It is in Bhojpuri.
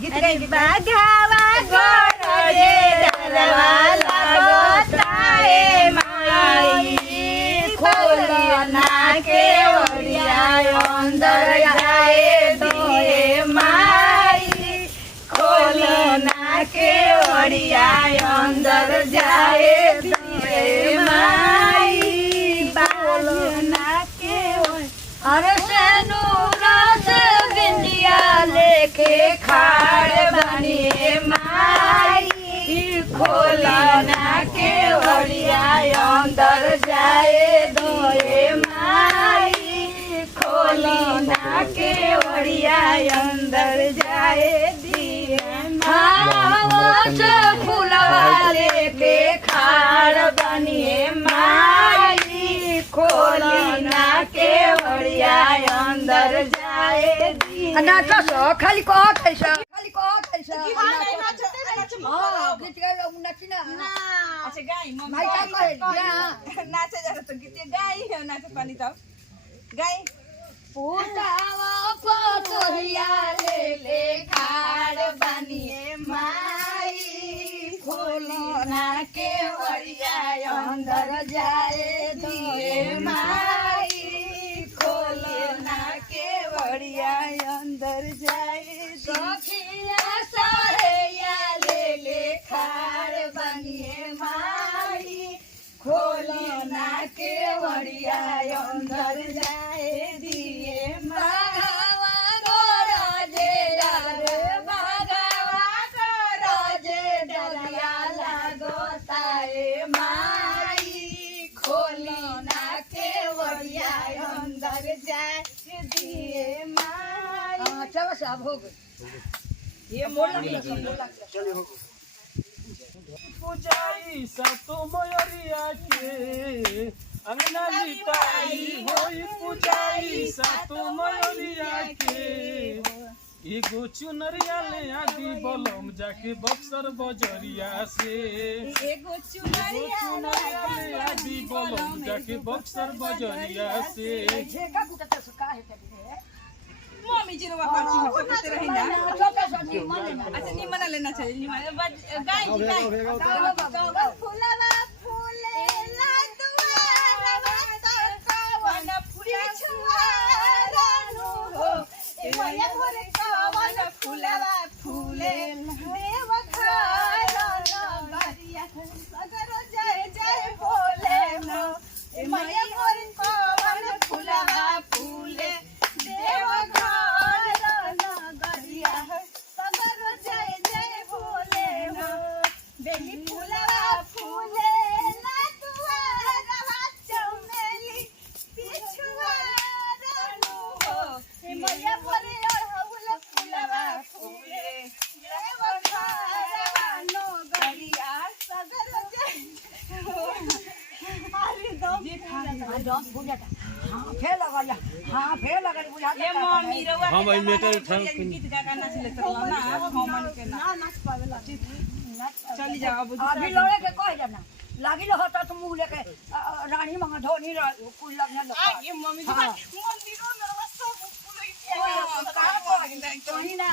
गीत गाई बाघावा गोरे डरवा लागताए माई खोलना के ओरिया अंदर जाए दिए माई खोलना के ओरिया अंदर जाए दिए माई खोलना के अरे सेनुरा से बिंदिया लेके खाड़ बनिए माई खोलना के ओरिया अंदर जाए दोए माई खोलना के ओरिया अंदर जाए दिए माई फूलवा लेके खाड़ बनिए माई खोलना के ओरिया अंदर जाए दिए नाचो खाली कह कैसा खाली कह कैसा गीत गाई नाची ना अच्छा गाई मम्मी भाई का कहे नाचे जा तो गीत गाई नाचे पानी तो गाई पुतावा पतोहिया ले खाड़ बनिए माई खोलना के ओरिया अंदर जाए दिए माई खोलना के ओरिया अंदर जाए सखिया सहेया ले खाड़ बनिए माई खोलना के ओरिया अंदर जाए दिए बाघावा गोराजे डर बाघावा गोराजे डरिया लागताए माई खोलना के ओरिया अंदर जाए दिए माई चलो सब हो गए ये मोला पूजाई सतो मयरिया के अंगना लिपाई होई पूजाई सतो मयरिया के एगो चुनरिया ले आदि बलम जाके बक्सर बजरिया से एगो चुनरिया ले आदि बलम जाके बक्सर बजरिया से ठेका कुटा तो का है कभी मम्मी जी रोवा पार्टी में करते रही ना छोटा सा मन ना अच्छा नहीं मना लेना चाहिए नहीं मना गाय जी गाय फूलवा फूले ला दुआरवा तो कवन फूले छुआरानु हो ए मैया भोरे कवन फूलवा फूले देव घर नगरिया सगर जय जय भोले नो ए मैया भोरे कवन फूलवा फूले देव घर नगरिया सगर जय जय भोले नो बेली फूलवा फूले ला दुआरवा चमेली पिछुआरानु हो ए मैया भोरे अड़हुल फूलवा फूले देव घर नगरिया सगर जय अरे दम डांस हो जाता हां फेर लगा जा हां फेर लगा बुझा ये मम्मी रउआ हाँ भाई, मेटर उठा गीत गाना नाच ले तो ना हमन के ना नाच पावेला चली जाओ अब अभी लड़े के कह जाना लागी लो होता तो मुंह लेके रानी मंगा धोनी कुल लगने लगा ये मम्मी जी हाँ। मम्मी को मेरा सब पूरा का कह तो ही ना